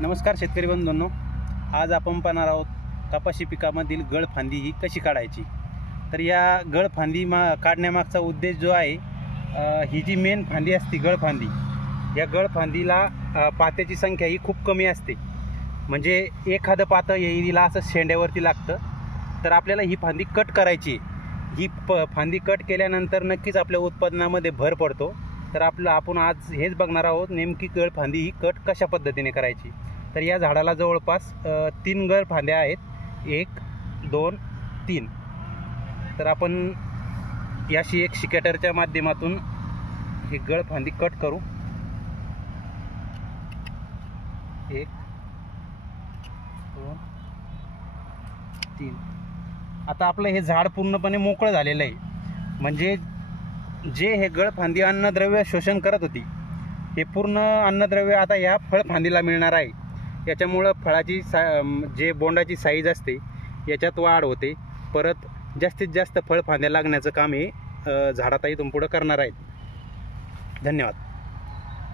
नमस्कार शेतकरी बंधूंनो, आज आपण पाहणार आहोत कपाशी पिकामधील गळफांदी ही कशी काढायची। तर या गळफांदी काढण्यामागचा उद्देश जो आहे, ही जी मेन फांदी असते गळफांदी, या गळफांदीला पात्याची संख्या ही खूप कमी असते। म्हणजे एखादं पातं हिला असं शेंड्यावरती लागतं, तर आपल्याला ही फांदी कट करायची। ही फांदी कट केल्यानंतर नक्कीच आपल्या उत्पादनामध्ये भर पडतो। तर आपण आज हेच बघणार आहोत, नेमकी गळफांदी ही कट कशा पद्धतीने करायची। तर या झाडाला जवळपास 3 गळफांद्या आहेत, 1 2 3। तर आपण याशी एक शिकेटरच्या माध्यमातून ही गळफांदी कट करू। 1 2 3। आता आपलं हे झाड पूर्णपणे मोकळं झालेलं आहे। म्हणजे जे हे गळफांदी अन्नद्रव्य शोषण करत होती, हे पूर्ण अन्नद्रव्य आता या फळफांदीला मिळणार आहे। याच्यामुळं फळाची जे बोंडाची साईज असते याच्यात वाढ होते। परत जास्तीत जास्त फळफांद्या लागण्याचं काम हे झाडात इथून पुढे करणार आहेत। धन्यवाद।